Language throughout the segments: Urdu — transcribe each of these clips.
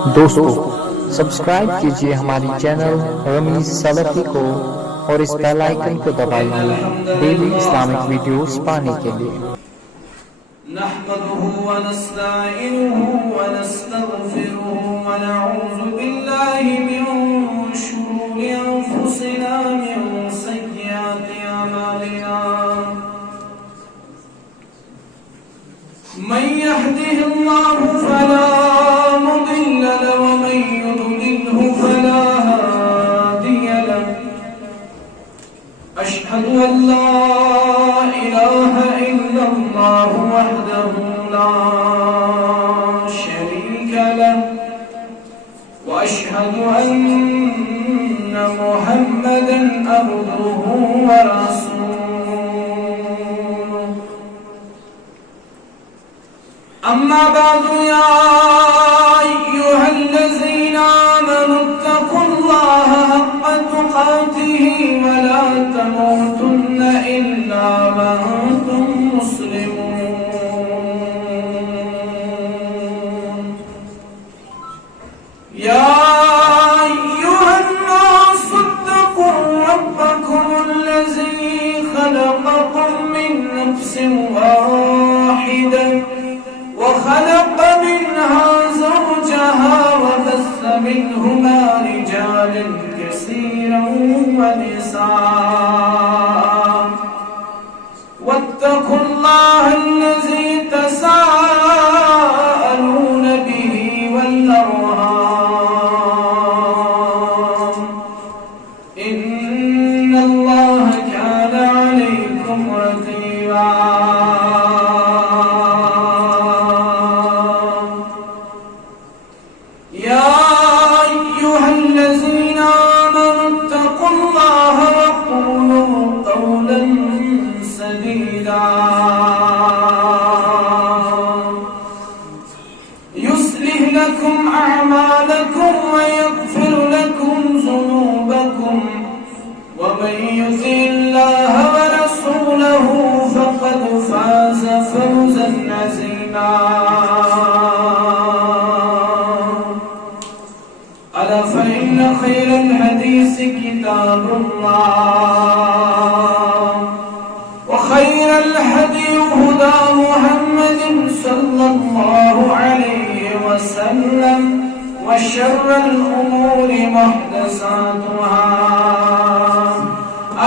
دوستو سبسکرائب کیجئے ہماری چینل رمیز سلفی کو اور اس بیل آئیکن کو دبائیے ڈیلی اسلامک ویڈیوز پانے کے لیے۔ نحمده ونستعينه ونستغفره ونعوذ بالله من شرور أنفسنا من سيئات أعمالنا من يهده الله فلا مضل له ومن يضلله فلا هادي له أشهد أن لا إله إلا الله وحده لا شريك له وأشهد أن محمدا عبده ورسوله أما بعد يا أيها الذين آمنوا اتقوا الله حق تقاته ولا تموتن إلا وأنتم مسلمون يا أيها الناس اتقوا ربكم الذي خلقكم من نفس واحدة وخلق منها زوجها وبث منهما رجالا كثيرا ونساء واتقوا الله الذي تساءلون به والأرحام إن الله كان عليكم رقيبا يا أيها الذين آمنوا اتقوا الله وقولوا قولا سديدا يصلح لكم أعمالكم ويغفر لكم ذنوبكم ومن يطع الله ورسوله فقد فاز فوزا عظيما ألا فإن خير الحديث كتاب الله وخير الهدي هدى محمد صلى الله عليه وسلم وشر الأمور محدثاتها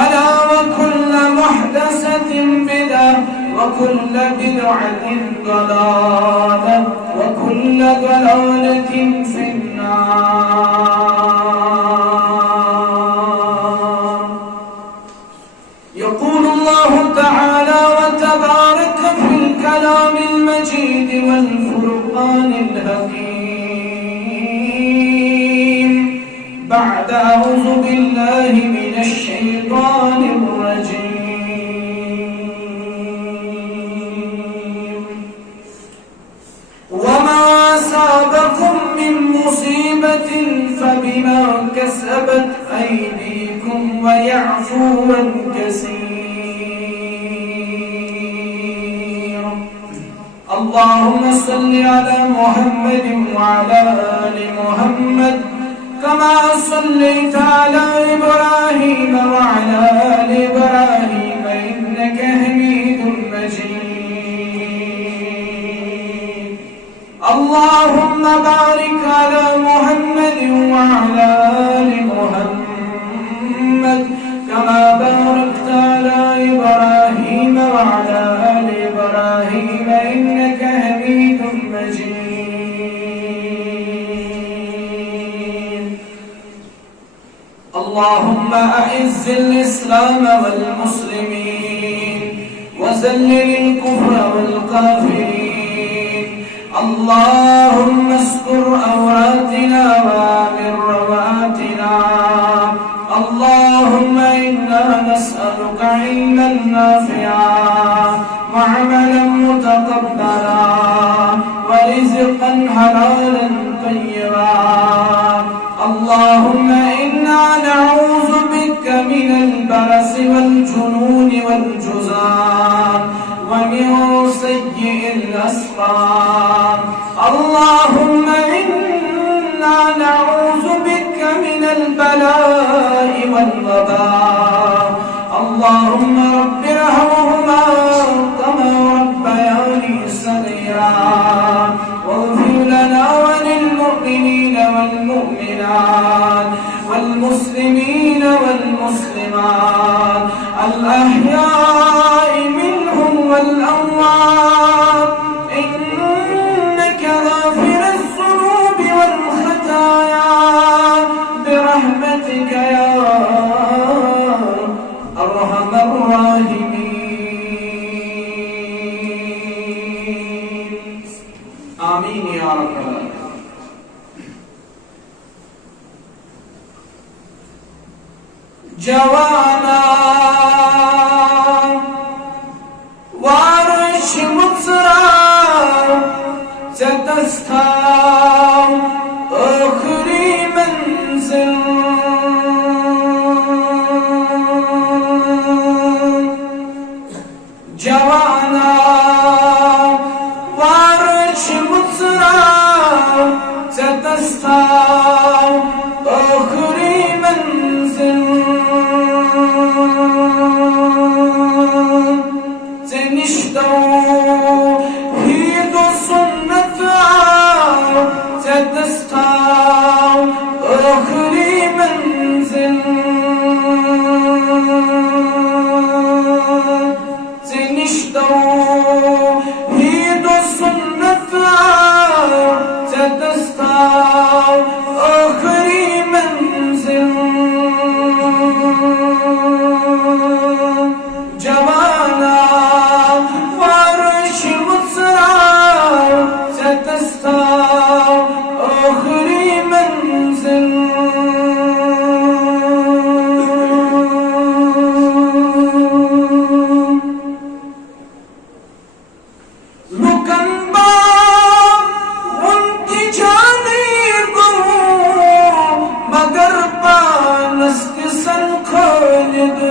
ألا وكل محدثة بدعة وكل بدعة ضلالة وكل ضلالة في النار يقول الله تعالى وتبارك في الكلام المجيد والفرقان الحكيم بعد أعوذ بالله من الشيطان الرجيم وما أصابكم من مصيبة فبما كسبت أيديكم ويعفو عن كثير اللهم صل على محمد وعلى آل محمد كما صليت على إبراهيم وعلى آل إبراهيم إنك حميد مجيد اللهم بارك على محمد وعلى آل محمد كما باركت على إبراهيم وعلى آل إبراهيم إنك حميد مجيد اللهم أعز الإسلام والمسلمين وذلل الكفر والكافرين اللهم استر عوراتنا وآمن رواتنا اللهم إنا نسألك علما نافعا وعملا متقبلا ورزقا حلالا طيبا اللهم إنا نعوذ بك من البرص والجنون والجذام ومن سيء الأسقام اللهم إنا إنا نعوذ بك من البلاء والوباء اللهم رب ارحمهما كما ربياني صغيرا واغفر لنا وللمؤمنين والمؤمنات والمسلمين والمسلمات الأحياء منهم والأموات إنك غافر الذنوب والخطايا برحمتك يا أرحم الراحمين آمين يا رب العالمين جوانا وارش مصرا ستستا آخری منزل جوانا وارش مصرا ستستا آخری منزل توحید و سنت ستستا آخری منزل توحید و سنت ستستا آخری منزل جوانا آخری منزل لکن با ان کی جانی کو مگر پانس کے سن خالد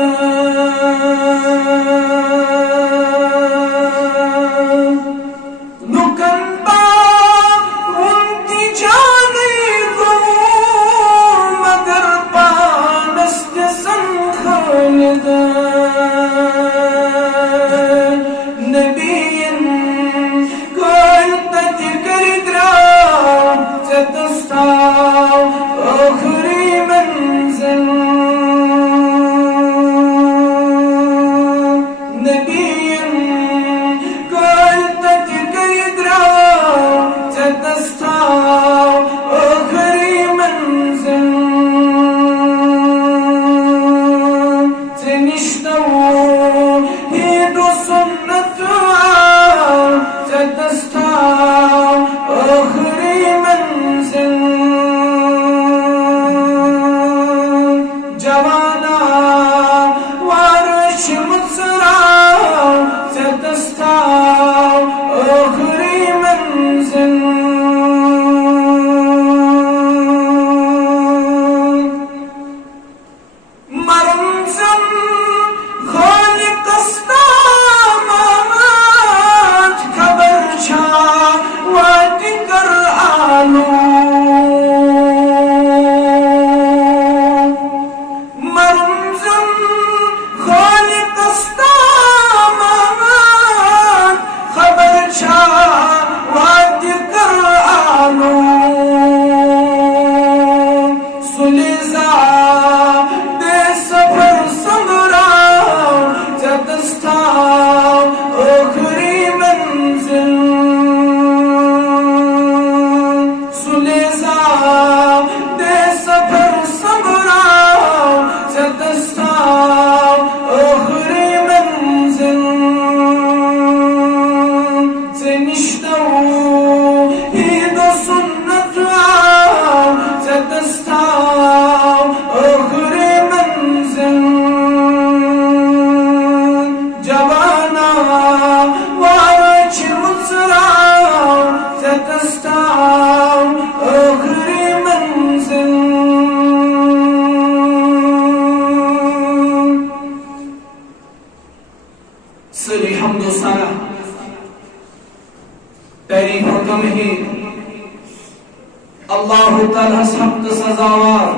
تعالی حق سزاوار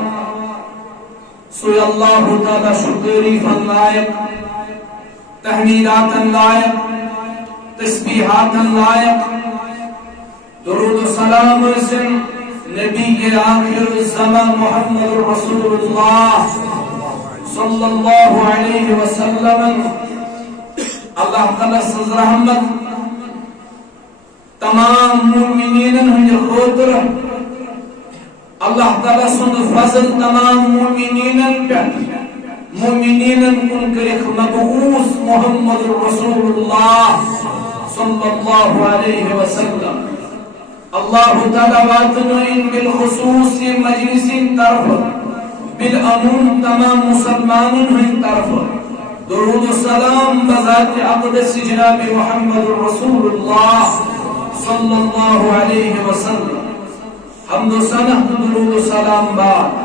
سوی اللہ تعالی شکریف لائق تحمیدات لائق تسبیحات لائق درود و سلام سن نبی آخر الزمان محمد رسول اللہ صلی اللہ علیہ وسلم اللہ تعالی سز رحمت تمام مومنین ہند خاطر اللہ تعالی سند فضل تمام مومنین پہ مومنین کن کرک مبعوث محمد رسول اللہ صلی اللہ علیہ وسلم اللہ تعالی واتن بالخصوص مجلس طرف بالعموم تمام مسلمانوں ہند طرف درود و سلام بذات اقدس جناب محمد رسول اللہ صلی اللہ علیہ وسلم حمد و ثنا درود و سلام بعد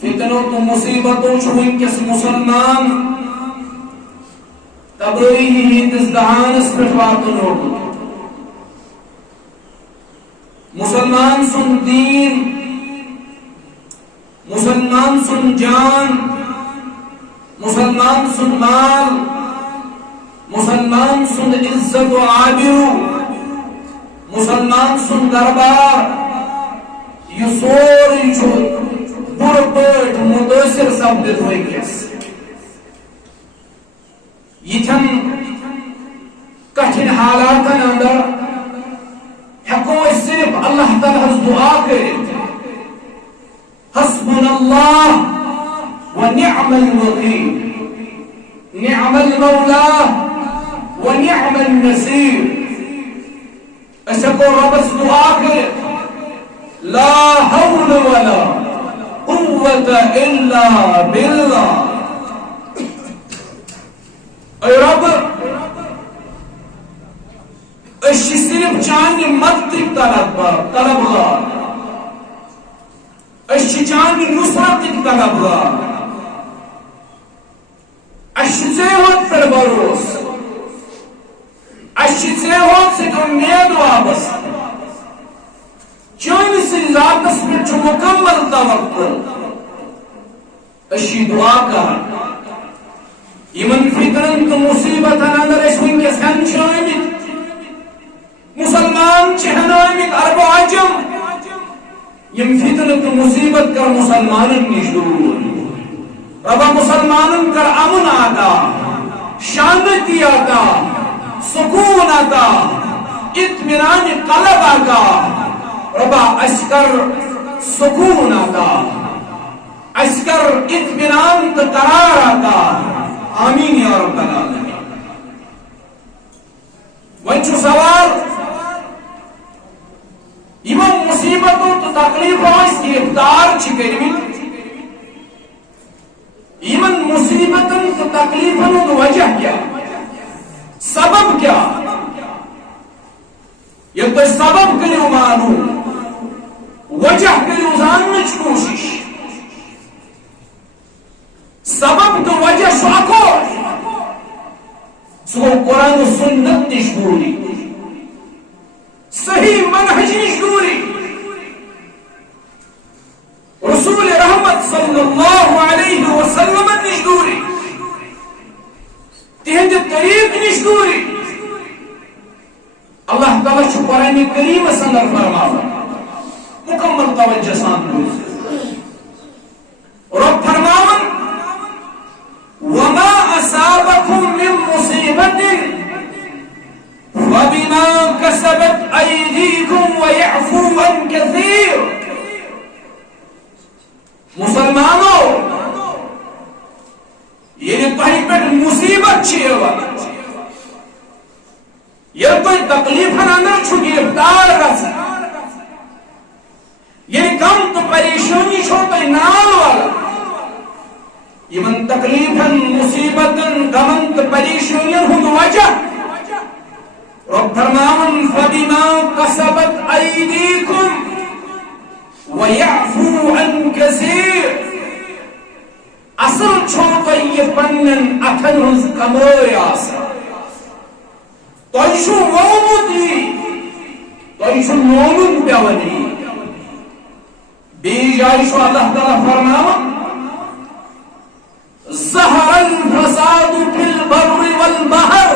فتنوں تو مصیبتوں چھوئیں کس مسلمان تباہی ہندس دہانس پہ واتن ہوگا مسلمان سن دین مسلمان سن جان مسلمان سن مال مسلمان سن عزت و آبرو مسلمان سن دربار یہ سوری چھو بڑھ پٹ متاثر سپدت وکس یتھن کٹھن حالاتن اندر ہیکو صرف اللہ تعالی دعا کرت حسبنا اللہ ونعم الوکیل نعم المولا ونعم النصير اسکو ربس دعا کرت لا حول ولا قوة الا بالله اے رب اشی صرف چانی مدد طلبگار اشی چانی نصرت طلبگار اشی ژےٚ پر بروس اشی ژےٚ سۭتۍ امید وابستہٕ چٲنِس ذاتس پٮ۪ٹھ چھُ مکمل توکل اشی دعا کران یمن فتنن تہٕ مصیبتن اندر أسۍ وٕنکیٚس ہن چھِ آمٕتۍ مسلمان چہن آمت عرب و عجم یم فتنہ تو مصیبت کر مسلمانن نش دور ربا مسلمانن کر امن آتا شانتی آتا سکون آتا اطمینان قلب آتا ربا اسکر سکون آتا اسکر اطمینان قرار آتا آمین یا رب العالمین ونچو سوال یمن مصیبتوں تو تکلیفوں گرفتار کرمت یمن مصیبتن تو تکلیفن وجہ کیا سبب کیا یہ تو سبب کرو معلوم وجہ کرو زانچ کوشش سبب تو وجہ شاکو سو قرآن و سنت نش دوری صحیح منہج نش دوری رسول رحمت صلی اللہ علیہ وسلم نش دوری تہند طریق نش دوری اللہ تعالیٰ چھو قرآن کریم اندر فرماوا مکمل توجہ سان رب فرماون وما أصابكم من مصيبة فبما كسبت أيديكم ويعفو عن كثير مسلمانوں یہ تہی پہ مصیبت یہ کوئی تکلیف اندر چھو گرفتار رسا یہ کم تو پریشانی چھو تو نال والا یمن تکلیفن مصیبتن غمن تو پریشانیاں ہوں وجہ رب فرماون فبما کسبت ایدیکم ویعفو عن کثیر اصل چھوٹا یہ پنن اتھن ہز کموئی آسا تو ایشو مومودی تو مولن پیونی بیج جائے اللہ تعالیٰ فرماؤ ظہر الفساد فی البر والبحر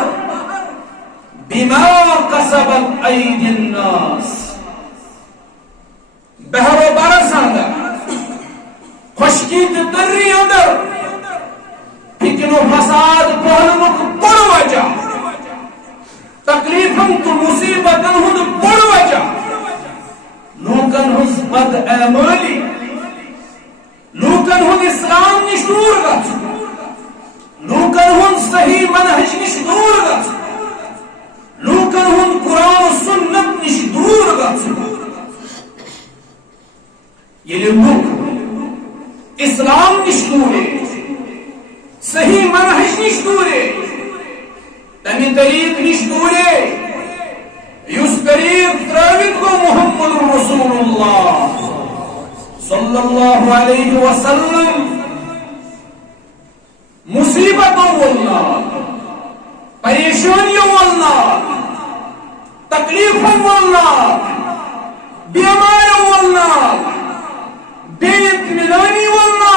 بما کسبت ایدی الناس بحر و برس اندر خشکی تری اندر فتن و فساد پہلنک بڑ وجہ تکلیفن تو مصیبتن ہند بڑ وجہ لوکن ہز بد اعمالی لوکن ہند اسلام نش دور گژھ لوکن ہند صحیح منہج نش دور گژھ لوکن ہند قرآن و سنت نش دور گژھ یہ لوگ اسلام نش دور صحیح منہج نش دور تمہیں طریق نش دور یس طریق تراوت کو محمد رسول اللہ صلی اللہ علیہ وسلم مصیبتوں والنا پریشانیوں والنا تکلیفوں والنا بیماریوں والنا بے اطمینانی والنا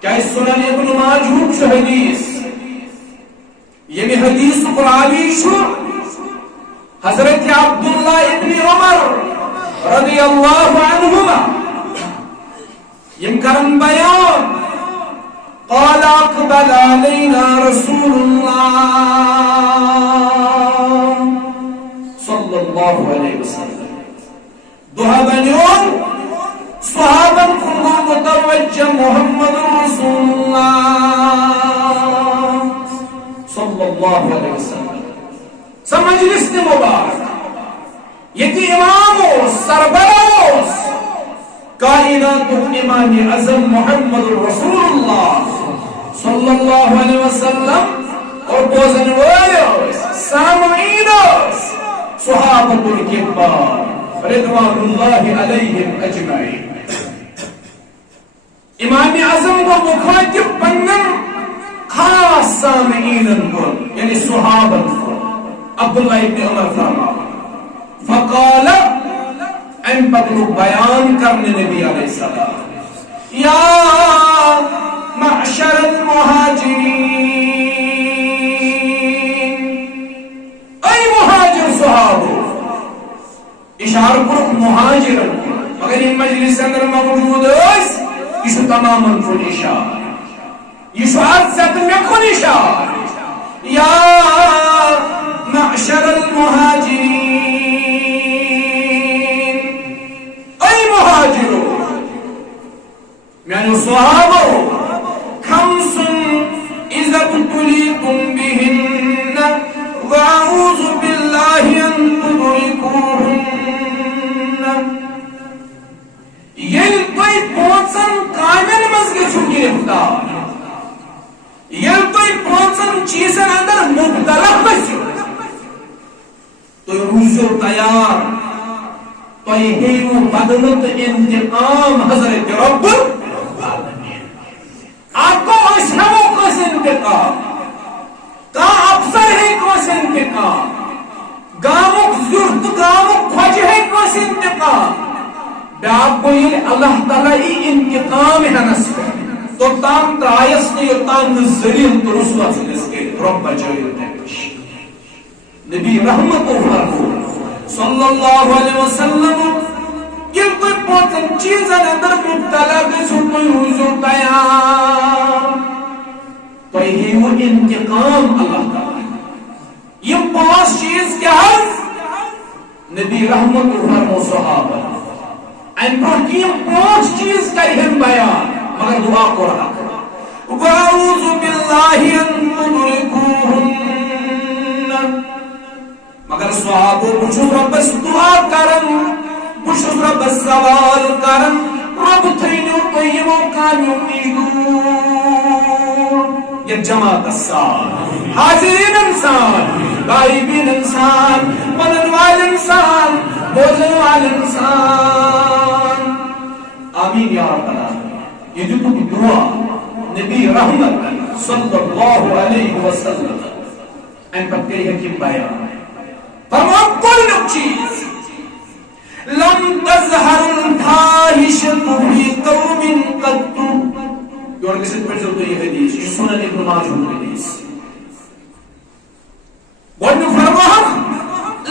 کیا سنن ابن ماجہ چھ حدیث یعنی حدیث قرآنی شو حضرت عبداللہ ابن عمر رضی اللہ عنہما یم کرن بیان قال اقبل علینا رسول اللہ صلی اللہ علیہ وسلم دہا بنیون صحابن کھنگو متوجہ محمد رسول اللہ صلی اللہ علیہ وسلم سمجلس نے مبارک یتی امام سربراز کائنات امام اعظم محمد رسول اللہ صلی اللہ علیہ وسلم اور بوزن والے سامعین صحابۃ الکبار رضوان اللہ علیہم اجمعین امام اعظم کو مخاطب بنن خاص سامعین کو یعنی صحابہ کو عبداللہ ابن عمر فرما فقال ان پتلو بیان کرنے نبی علیہ السلام یا معشر المہاجرین اے مہاجر صحابو اشار کرک مہاجر اگر یہ مجلس اندر موجود ہے یہ تماما کن اشار یہ عرض سے میں کن اشار یا معشر المہاجرین اے مہاجرو یعنی صحابو خمس اذا ابتلیتم بہن واعوذ باللہ ان تدرکوہن یل کوئی پونسن کامل مزگی چھوٹی رفتار یل کوئی پونسن چیزن اندر مبتلا بسو تو روزو تیار تو یہ بدنت انتقام حضرت رب آپ کو اشرموں کو انتقام کا افسر ہے کو انتقام گامک زرد گامک خوج ہے کو انتقام آپ کو یہ اللہ تعالیٰ ہی انتقام ہے نصف تو تام ترائیس نے تام نزرین تو رسول اس کے رب بچائی نبی رحمت و فرمو صلی اللہ علیہ وسلم یہ کوئی پوچھن چیزن اندر مبتلا گسو کوئی حضور تیار تو یہ وہ انتقام اللہ تعالیٰ یہ پانچ چیز کیا ہے نبی رحمت و فرمو صحابہ ان پر کی پانچ چیز کا ہم بیان مگر دعا کو رہا وَأَعُوذُ بِاللَّهِ أَن تُدْرِكُوهُنَّ مگر صحابو بچھو رب دعا کرن بچھو رب سوال کرن رب تھینو طیبو کامیو نیدور یہ جماعت السال حاضرین انسان غائبین انسان منن وال انسان بوزن وال انسان آمین یا رب العالمین یہ جو کی دعا نبی رحمت صلی اللہ علیہ وسلم ان پر کئی حکیم بیان فرمان گۄڈنیُک چیٖز لم تظہر الفاحشۃ فی قوم قط یور گژھِتھ پٔرۍزیو تُہۍ یہِ حدیث یہِ چھُ سنن ابن ماجہ ہُنٛد حدیث گۄڈنیُک فرمان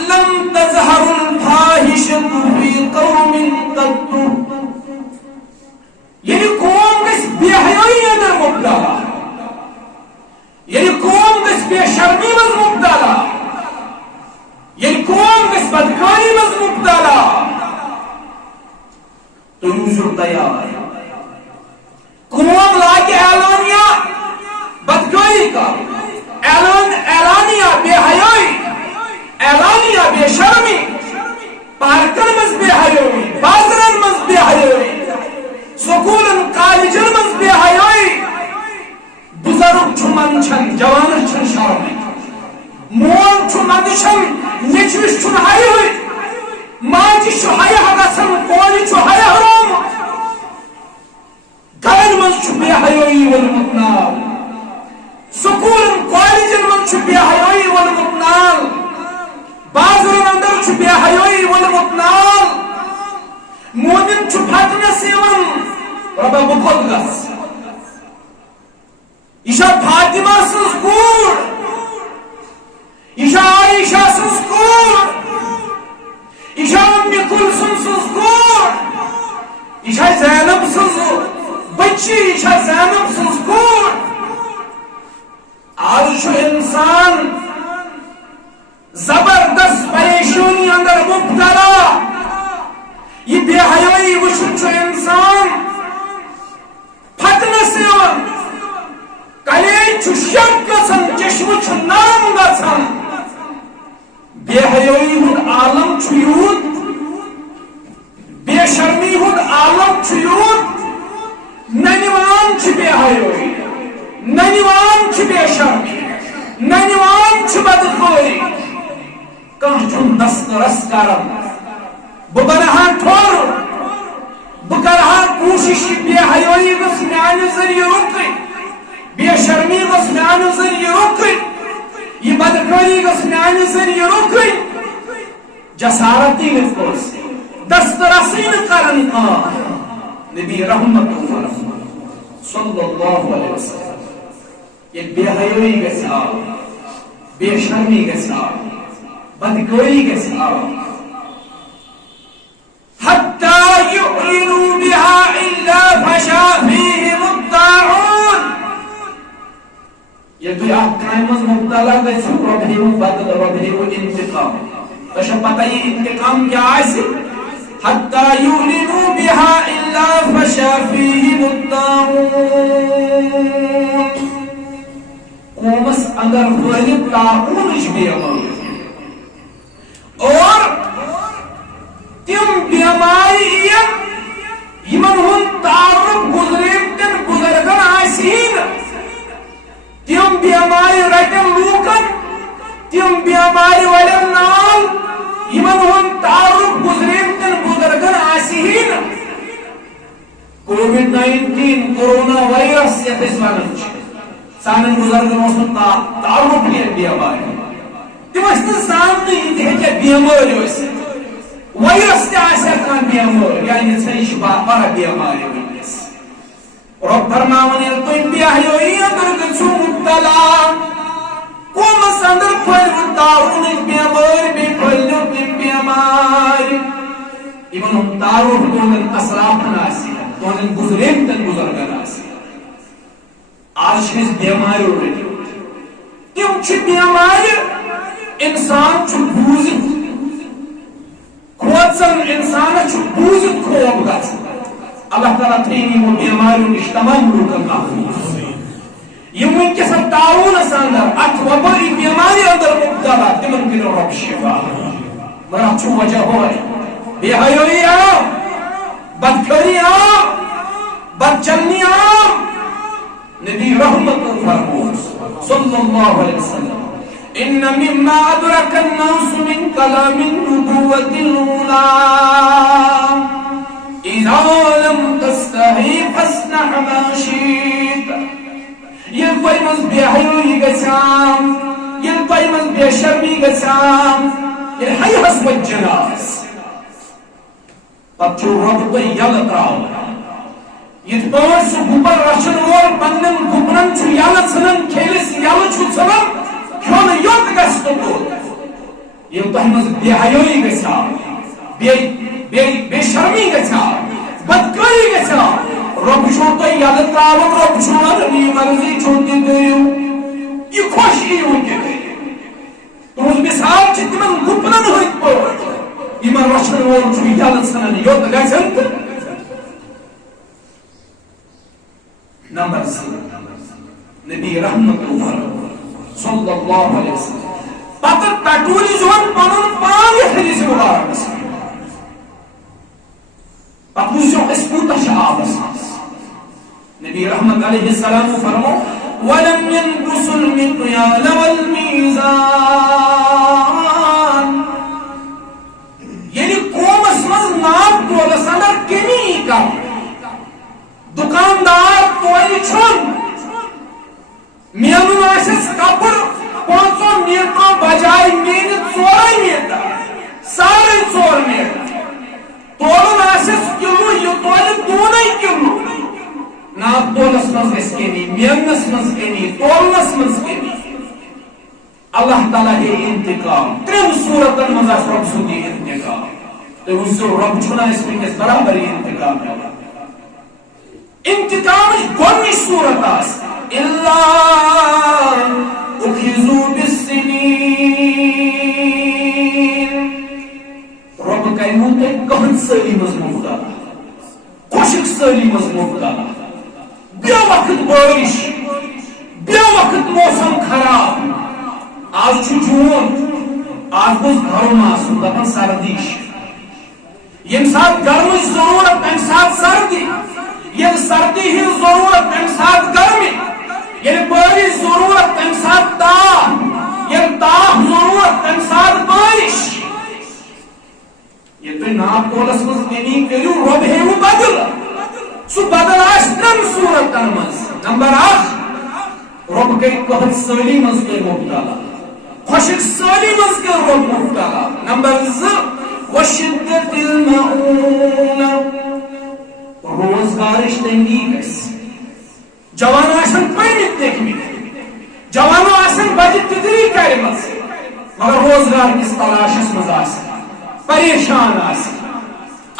لم تظہر الفاحشۃ فی قوم قط یعنی قوم گژھِ بے حیٲیی اندر مبتلا یعنی قوم گژھِ بے شرمی منٛز مبتلا یعنی قوم گژھِ بدکاری منٛز مبتلا تُہۍ روٗزِو تیار قوم لاگہِ اعلانیہ بدکاری کا اعلانیہ بے حیائی اعلانیہ بے شرمی پارکن منٛز بے حیائی بازرن منٛز بے حیائی سکولن کالجن منٛز بے حیائی بزرگ چھُ منٛدچھان جوانس چھنہٕ شرمٕے مول چھُ منٛدچھان نیچوِس چھُنہٕ حیائی ماجہِ چھُ حیا گژھان کورِ چھُ حیا ہُرومُت گرن منٛز چھُ بے حیٲیی وولمُت ناو سکولن کالجن منٛز چھُ بے حیٲیی وولمُت ناو بازرن اندر چھُ بے حیٲیی وولمُت ناو مومن چھُ پھٹنس یِوان رۄبا بہٕ کوٚت گژھٕ یہِ چھا فاطمہ سٕنٛز کوٗر یہِ چھا عایشہ سٕنٛز کوٗر یہِ چھا اُمہِ کُلثوم سٕنٛز کوٗر یہِ چھا زینب سٕنٛز بچی یہِ چھا زینب سٕنٛز کوٗر آز چھُ اِنسان زبردست پریشٲنی اندر مبتلا یہ بے حیائی وچھن چھُ انسان پھٹنس یِوان کلیج چھُ شک گژھان چشمہٕ چھُ نرم گژھان بے حیائی ہُنٛد عالم چھُ یوٗت بے شرمی ہُنٛد عالم چھُ یوٗت نہ نِوان چھِ بے حیائی نہ نِوان چھِ بے شرمی نہ نِوان چھِ بدخٲری کانٛہہ چھُنہٕ دسترس کران بہٕ بنہا ٹھوٚر بہٕ کرہا کوٗشش یہِ بے حیٲیی گٔژھ میانہِ ذٔریعہٕ رُکٕنۍ بے شرمی گٔژھ میانہِ ذٔریعہٕ رُکٕنۍ یہِ بدکٲری گٔژھ میانہِ ذٔریعہٕ رُکٕنۍ جسارتی گژھِ کٲنٛسہِ دسترسٕے نہٕ کران کانٛہہ نبی رحمت صلی اللہ علیہ وسلم ییٚلہِ بے حیٲیی گژھِ عام بے شرمی گژھِ عام بدکٲری گژھِ عام حتى يعلنوا بها إلا فشا فيهم الطاعون يدو أحكام مبتلا گژھِو رب ہیٚیِو بدل رب ہیٚیِو انتقام تۄہہِ چھو پتہ یہِ انتقام کیٛاہ آسہِ حتى يعلنوا بها إلا فشا فيهم الطاعون قومس اندر پھٔہلہِ طاعونٕچ بٮ۪مٲرۍ اور تم بیماری یمن ہُنٛد تعارُف گُزریمتٮ۪ن بُزرگن آسہِ نہٕ تم بیمارِ رٹن لوٗکن تم بیمارِ ولن ناو یمن ہُنٛد تعارُف گُزریمتٮ۪ن بُزرگن آسہِ نہٕ کووِڈ-19 کورونا وائرس یتھ أسۍ ونان چھِ سانٮ۪ن بُزرگن اوس نہٕ تعارُف یتھ بیمارِ تِم ٲسۍ نہٕ زاننٕے یہِ تہِ ہیٚکہِ بیمٲرۍ ٲسِتھ وائرس تہِ آسہِ کانٛہہ بیمٲرۍ یعنی ژھیٚنہِ چھِ بڑا بیمارِ وٕنکیٚس رۄب فرماوان ییٚلہِ تُہۍ بے حیٲیی اندر گٔژھِو مبتلا قومس اندر پھٔہلِو طاعونٕچ بیمٲرۍ بیٚیہِ پھٔہلِو تِم بیمارِ یِمن ہُنٛد تعارُف تُہنٛدٮ۪ن اسلافن آسہِ تُہنٛدٮ۪ن گُزریمتٮ۪ن بُزرگن آسہِ آز چھِ أسۍ بیماریو رٔٹِتھ تِم چھِ بیمارِ انسان چھُ بوٗزِتھ کھوژان انسانس چھُ بوٗزِتھ خوف گژھان اللہ تعالیٰ تھٲیِن یِمو بیماریو نِش تمام لوٗکن محفوٗظ یِم وٕنکیٚس طاعوٗنس اندر اتھ وبٲیی بیمارِ اندر مبتلا تِمن کٔرِو رۄب شفا مگر اتھ چھُ وجہ ہوے بے حیٲیی آو بدکٲری آو بدچلنی آو نبی رحمت فرموس صلی اللہ علیہ وسلم إن مما أدرك الناس من كلام النبوة الأولى إذا لم تستحي فاصنع ما شئت يل تۄہہِ منٛز بے حیٲیی گژھِ عام ییٚلہِ تۄہہِ منٛز بے شرمی گژھِ عام حیحس والجناس پتہ رب تو یل تراؤ یہ پانچ سو گوبر رچن وول پنن گوبرن یل ژھنن کھیلس یل ژھنن کھیون یوت گژھِ توٚت ییٚلہِ تۄہہِ منٛز بے حیٲیی گژھِ ہا بے شرمی گژھِ ہا بدکٲری گژھِ ہا رب چھُو تۄہہِ یلہٕ تراوُن رب چھُو ونان یہِ مرضی چھُو تہِ کٔرِو یہ خوش ہی ونکیٚن تُہنٛز مثال چھِ تِمن گُپنن ہٕنٛدۍ پٲٹھۍ یِمن رچھن وول چھُ یلہٕ ژھنان یوٚت گژھن تہٕ نمبر 2 نبی رحمت صلی اللہ علیہ وسلم پتہ ٹٹوری زون پنن پان یہ حدیث مبارک پتہ وٕچھو أسۍ کوٗتاہ چھِ آبس منٛز نبی رحمت علیہ السلام فرمو ولم ينقص المقيال والميزان یعنی قومس مز ناپ تولس اندر کمی کم دکاندار تولی چھن مینن آسس کپڑ 500 میٹروں بجائے مین 4 میٹر 4.5 میٹر تولن آسس کلو یہ تول 2 کلو ناپ تولس مز گژھِ کمی مینس مز کمی تولنس مز کمی اللہ تعالیٰ ہے انتقام 3 صورتن مز آس رب سُنٛد یہِ انتقام تُہۍ وٕچھِو رب چھُنہ اَسہِ وٕنکیٚس برابر یہِ انتقام ہٮ۪وان انتقامٕچ گۄڈنِچ صورت آسہِ اِلا اُخِذوٗ بِالسِّنِينَ رب کَرِہو تۄہہِ قحط سٲلی منٛز مُبتلا خۄشک سٲلی منٛز مُبتلا بے وقت بارش بے وقت موسم خراب آج چھُ جون آج گوٚژھ گرم آسُن دپان سردی چھِ ییٚمہِ ساتہٕ گرمٕچ ضروٗرت تمہِ ساتہٕ سردی ییٚلہِ سردی ہٕنٛز ضروٗرت تمہِ ساتہٕ گرمی ییٚلہِ بارش ضروٗرت تمہِ ساتہٕ تاپھ ییٚلہِ تاپھ ضروٗرت تمہِ ساتہٕ بارش ییٚلہِ تُہۍ ناپ تولس منٛز کمی کٔرِو رۄب ہیٚیِو بدل سُہ بدل آسہِ 3 صورتن منٛز نمبر 1 رب کٔرِ قحط سٲلی منٛز کٔرِ مُبتلا خۄشک سٲلی منٛز کٔرِ رب مُبتلا نمبر 2 وشدت المعونة روزگارش تنگی گژھِ جوان آسن پٔرمٕتۍ لیکھمٕتۍ جوانو آسن بجہِ تِتری کَرِمَژ مگر روزگار کِس تلاشس منٛز آسن پریشان آسن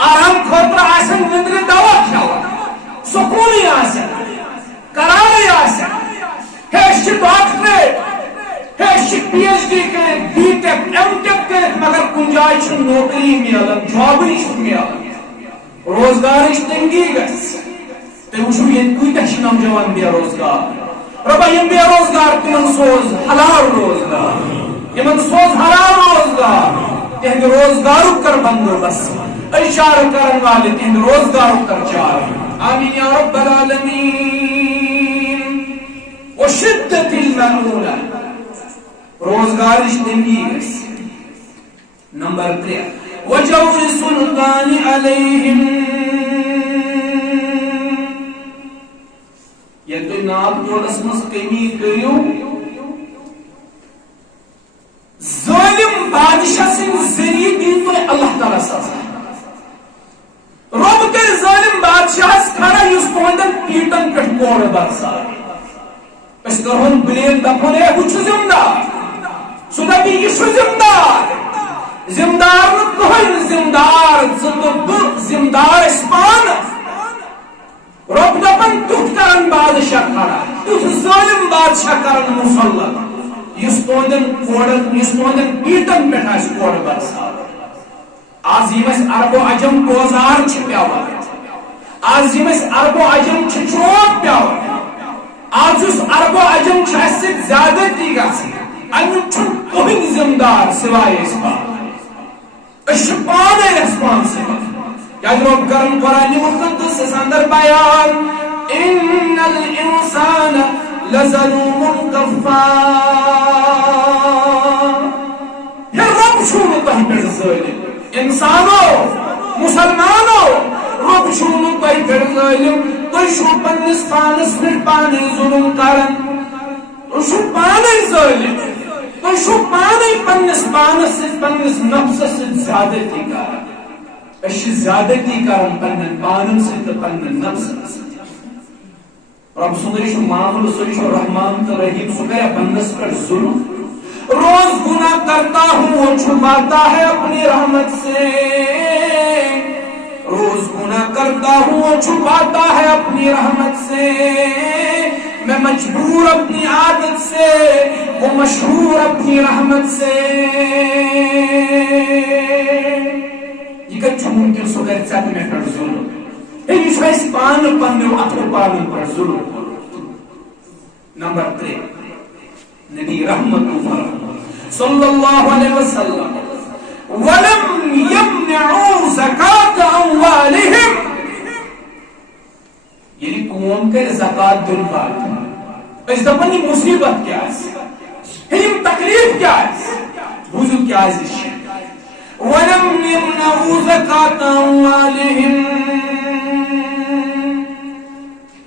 آرام خٲطرٕ آسن نِندرِ دوا کھٮ۪وان سکوٗنٕے آسن کرارٕے آسن ہیٚچھ چھِ ڈاکٹریٹ ہیٚچھ چھِ PhD کٔرِتھ B.Tech M.Tech کٔرِتھ مگر کُنہِ جایہِ چھُنہٕ نوکری میلان جابٕے چھُنہٕ میلان روزگارٕچ تنگی گژھِ تُہۍ وٕچھِو ییٚتہِ کۭتیاہ چھِ نوجوان بے روزگار رۄبا یِم بے روزگار تِمن سوز حلال روزگار یِمن سوز حلال روزگار تِہنٛدِ روزگارُک کر بندوبست اشارہ کرن والے تِہنٛدِ روزگارُک کر چار آمین یا رب العالمین وشدت المعونة روزگارش تنگی گژھِ نمبر 3 وجور السلطان علیہم ییٚلہِ تُہۍ ناپ تولس منٛز کمی کٔرِو ظٲلم بادشاہ سٕنٛدِ ذٔریعہٕ دِیِو تۄہہِ اللہ تعالیٰ سزا رۄب کٔرِ ظٲلم بادشاہس کھڑا یُس تُہنٛدٮ۪ن پیٖٹن پٮ۪ٹھ کورٕ برسار أسۍ کرہون بلیم دپہون ہے بہٕ چھُس ذمہٕ دار سُہ دپہِ یہِ چھُ ذمہٕ دار ذمہٕ دار نہٕ کٕہٕنۍ ذمہٕ دار ژٕ تہٕ بہٕ ذمہٕ دار أسۍ پانہٕ رب دپان تیُتھ کرن بادشاہ کھڑا تیُتھ ظٲلم بادشاہ کرن مُسلط یُس تُہنٛدٮ۪ن کورن یُس تُہنٛدٮ۪ن پیٖٹن پٮ۪ٹھ آسہِ کورٕ برسار آز یِم اَسہِ عربو عجم بوزار چھِ پیوان آز یِم اَسہِ عربو عجم چھِ چوب پیوان آز یُس عربو عجم چھِ اَسہِ سۭتۍ زیادتی گژھان امیُک چھُنہٕ کٕہٕنۍ ذمہٕ دار سوائے أسۍ پانہٕ أسۍ چھِ پانے ریسپانسبل کیازِ رۄب کرن قرآنِ مُقدسس اندر بیان ان الانسان لظلوم کفار یہ رب چھُو نہٕ تۄہہِ پٮ۪ٹھ ظٲلم انسانو مسلمانو رب چھُو نہٕ تۄہہِ پٮ۪ٹھ ظٲلم تُہۍ چھُو پننِس پانس پٮ۪ٹھ پانے ظُلم کران تُہۍ چھُو پانے ظٲلم تھی پانے پنس پانس پنس نفسس زیادتی کر زیادتی کر پنن پانن سے پنن نفس رب سندری معامل سری رحمان تو رحیم سو گیا بندس پر ظلم روز گناہ کرتا ہوں وہ چھپاتا ہے اپنی رحمت سے روز گناہ کرتا ہوں وہ چھپاتا ہے اپنی رحمت سے میں مجبور اپنی عادت سے وہ مشہور اپنی رحمت سے یہ کچھ ممکن سو گئے چاہتے میں پر ظلم یہ شاید پان پنو اتو پان پر ظلم نمبر 3 نبی رحمت صلی اللہ علیہ وسلم ولم يمنعوا زکاة اموالهم یعنی قوم کے زکاة دل بات اس دفعہ یہ مصیبت کیا ہے یہ تکلیف کیا ہے بوزو کیا ہے ولم يمنعوا زکاة اموالهم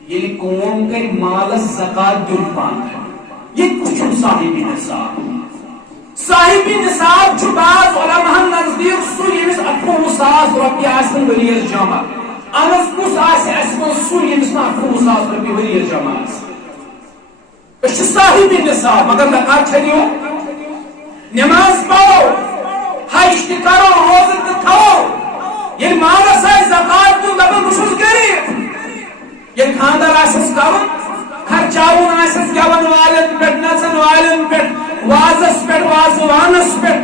یعنی قوم کے مال زکاة دل بات ہے یہ کچھ صاحبی نصاب صاحبی نصاب جو بعض علماء نزدیک سو یمس 18,000 رۄپیہِ آسن ؤریَس جمع اَنس کُس آسہِ اَسہِ منٛز سُہ ییٚمِس نہٕ 18,000 رۄپیہِ ؤریَس جمع آسہِ أسۍ چھِ صاحبی نصاب مگر زکات چھا دِوان نماز پرو حج تہِ کرو روزٕ تہِ تھاوو ییٚلہِ مالس آسہِ زکات دیُن دپان بہٕ چھُس غریٖب ییٚلہِ خاندر آسٮ۪س کرُن خرچاون آسٮ۪س گٮ۪ون والٮ۪ن پٮ۪ٹھ نژن والٮ۪ن پٮ۪ٹھ وازس پٮ۪ٹھ وازوانس پٮ۪ٹھ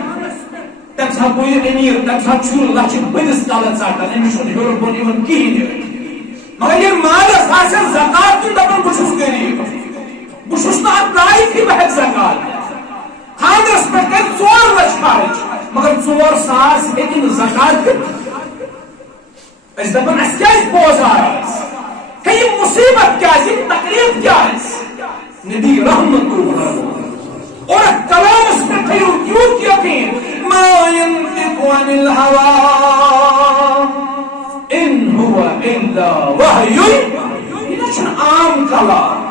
تمہِ ساتہٕ گوٚو یہِ أمیٖر تمہِ ساتہٕ چھُ لچھِ بٔدِس تلہٕ ژٹان أمِس چھُنہٕ ہیوٚر بۄن یِوان کِہیٖنۍ مگر ییٚلہِ مالس آسٮ۪س زکات دیُن دپان بہٕ چھُس غریٖب بہٕ چھُس نہٕ اتھ لایقٕے بہٕ ہٮ۪کہٕ زکات دِتھ خاندرس پٮ۪ٹھ کرِ 4 لچھ خرچ مگر 4 ساس ہیٚکہِ نہٕ زکات دِتھ أسۍ دپان اَسہِ کیازِ بوزار آسہِ کہ یہ مصیبت کیا ہے یہ تکلیف کیا ہے نبی رحمت اللہ اور کلام اس میں تھے کیوں یقین ما ينطق عن الهوى ان هو الا وحی یہ چھن عام کلام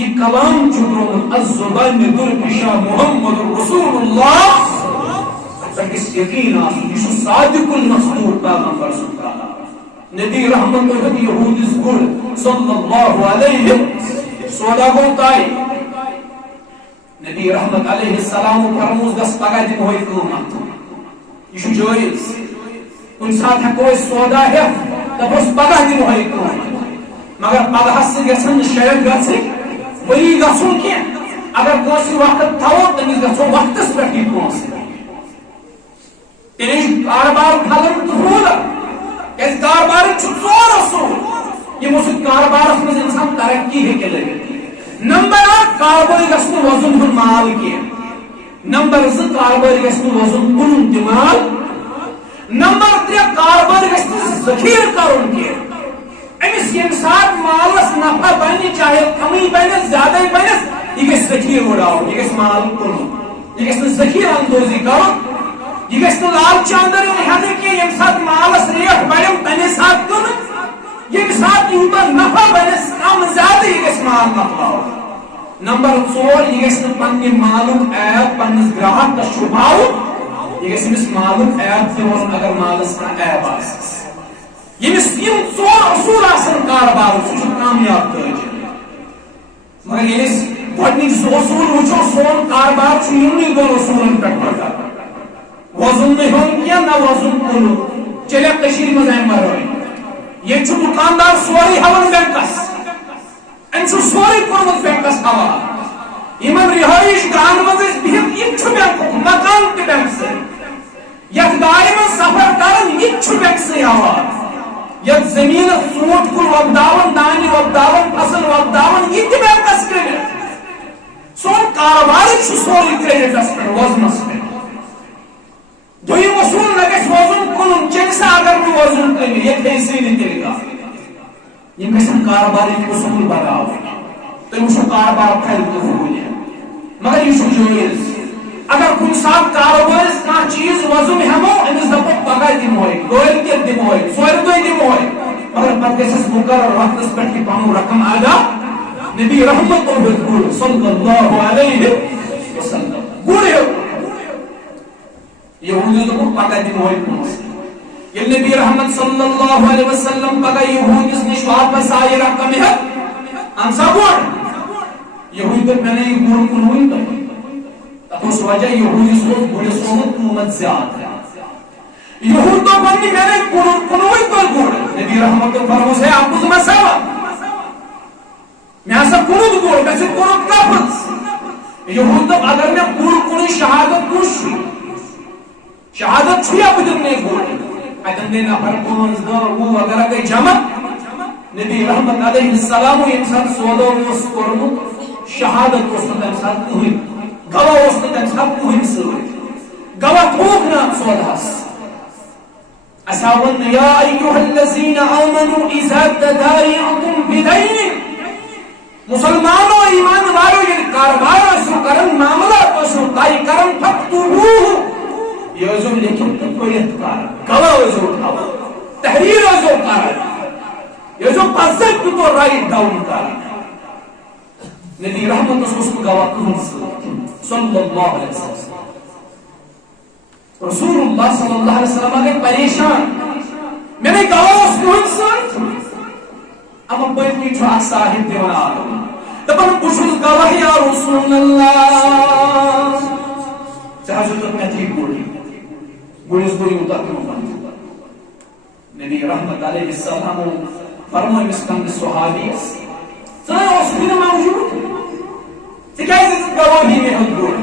یہ کلام جو الزبان درپشا محمد رسول اللہ تکس یقین آسو یہ صادق المصدوق پیغمبر صلی اللہ علیہ نبی رحمت اللہ یہود اس گل صلی اللہ علیہ سودا گوتائی نبی رحمت علیہ السلام فرموز دس پگہ دن ہوئی قومت یہ جائز ان ساتھ ہے کوئی سودا ہے تب اس پگہ دن ہوئی قومت مگر پگہ سے گسن شاید گسن وہی گسن کی اگر کوئی وقت تھاو تمیز گسو وقت اس پر کی پہنچ تیرے کاروبار پھلن تو اس کاروبار ژور اصول یہ اس کاروبارس مز انسان ترقی ہے لگت نمبر 1 کاروبار گژھِ نہٕ وزن ہُنٛد مال کینٛہہ نمبر 2 کاروبار گژھِ نہٕ وزن کُنُن تہِ مال نمبر 3 کاروبار گژھِ نہٕ ذخیرٕ کرُن کینٛہہ أمِس ییٚمہِ ساتہٕ مالس نفع بنہِ چاہے کمٕے بنٮ۪س زیادے بنٮ۪س یہِ گژھِ ذخیرٕ وُڈاوُن یہِ گژھِ مال کُنُن یہِ گژھِ نہٕ ذخیرٕ اندوزی کرُن یہ گژھِ نہٕ لالچہِ اندر ہٮ۪نہٕ کینٛہہ ییٚمہِ ساتہٕ مالس ریٹ بڑٮ۪م تمے ساتہٕ کٕنہٕ ییٚمہِ ساتہٕ یوٗتاہ نفع بنٮ۪س کم زیادٕ یہِ گژھِ مال مۄکلاوُن نمبر 4 یہ گژھِ نہٕ پننہِ مالُک عیب پننِس گراہکس چھُپاوُن یہ گژھِ أمِس مالُک عیب تہِ وَنُن اگر مالس کانٛہہ عیب آسٮ۪س ییٚمِس یِم 4 اصوٗل آسن کاربارُک سُہ چھُ کامیاب تٲجر مگر ییٚلہِ أسۍ گۄڈنِکۍ 2 اصوٗل وٕچھو سون کاربار چھُ یِمنٕے 2 اصوٗلن پٮ۪ٹھ پکان وزن نہیں ہون کیا نہ وزن کلو چلے کشیر مز ایم ورٲے یہ چھُ دکاندار سورُے ہاوان بینکس أمۍ چھُ سورُے کوٚرمُت بینکس حوالہٕ یِمن رِہٲیِش گاہن منٛز ٲسۍ بِہِتھ یہِ تہِ چھُ بینکُک مکان تہِ بینکسٕے یتھ گاڑِ منٛز سفر کران یہِ تہِ چھُ بینکسٕے حوالہٕ یتھ زٔمیٖنس ژوٗنٛٹھۍ کُل وۄپداوان دانہِ وۄپداوان فصل وۄپداوان یہِ تہِ بینکس کٔرِتھ سون کاروبار چھُ سورُے کریڈٹس پٮ۪ٹھ وزنس پٮ۪ٹھ دویم اصول نہ گژھِ وزن کُنُن چلہِ سا اگر نہٕ وزن کٕنہِ ییٚتہِ ہیٚیہِ سٲنۍ تیٚلہِ کانٛہہ یِم گژھن کاربارٕکۍ اصوٗل بناوٕنۍ تُہۍ وٕچھِو کاربار پھلہِ تہٕ پھوٗلہِ مگر یہِ چھُ جٲیز اگر کُنہِ ساتہٕ کاروبارس کانٛہہ چیٖز وزن ہٮ۪مو أمِس دپو پگاہ دِمہوے کٲلۍ کٮ۪تھ دِمہوے ژورِ دۄہہِ دِمہوے مگر پتہٕ گژھٮ۪س مُقرر وقتس پٮ۪ٹھ یہِ پنُن رقم ادا نبی رحمت صلی اللہ علیہ وسلم گڑ یہودی دوٚپُکھ پگاہ دِمہوے پونٛسہٕ ییٚلہِ نبی رحمت صلی اللہ علیہ وسلم پگاہ یہودِس نِش واپس آیہِ رقم ہٮ۪تھ اَن سا گُڑ یہودی دوٚپ مےٚ نَے یہِ گُڑ کُنوُے تۄہہِ تتھ اوس وجہ یہودِس اوس گُڑِس اومُت قۭمت زیادٕ یہود دوٚپ وۄنۍ مےٚ نَے کُنوُے تۄہہِ گُڑ نبی رحمتن فرمووُس ہے اَپُز مہ سوا مےٚ ہسا کُنُتھ گُڑ مےٚ چھُ کُنُتھ لفظ یہود دوٚپ اگر مےٚ گُڑ کُنُے شہادت کُس چھُ شہادت چھُ یا بہٕ دِمہٕ گُڑ اتن گٔے نفر 5 10 20 وغیرہ گٔے جمع نبی رحمت علیہ السلام ییٚمہِ ساتہٕ سودو اوس کوٚرمُت شہادت اوس نہٕ تمہِ ساتہٕ کٕہٕنۍ گواہ اوس نہٕ تمہِ ساتہٕ کٕہٕنۍ سۭتۍ گواہ تھوٚوُکھ نہٕ سوداہس اسہِ آو وننہٕ یا ایُّہا الذین آمنوا اذا تداینتم بدین مسلمانو ایمان والو ییٚلہِ کاربار ٲسِو کران معاملات ٲسِو طے کران فاکتبوہ یہ ٲسِو لیکھِتھ تہٕ پٔرِتھ کران گواہ ٲسِو تھاوان تحریر ٲسِو کران یہ ٲسِو باضٲبطہٕ طور رائٹ ڈاوُن کران نبی رحمتس اوس نہٕ گواہ کٕہٕنۍ سۭتۍ صلی اللہ علیہ وسلم رسول اللہ صلی اللہ علیہ وسلم گٔے پریشان مےٚ نَے گواہ اوس کٕہٕنۍ سۭتۍ اما پٔتمہِ چھُ اکھ صاحب دِوان آلو دپان بہٕ چھُس گواہ یا رسول اللہ ژےٚ حظ دیُتُکھ مےٚ تھی گُڑ گُڑِس گوٚو یوٗتاہ قۭمت نبی رحمت علیہ السلام فرموو أمِس کَنٛدٕ صحابیَس ژٕ اوسُکھ نہٕ موجوٗد ژٕ کیٛازِ دِژٕکھ گواہی مےٚ ہیوٚت گُڑ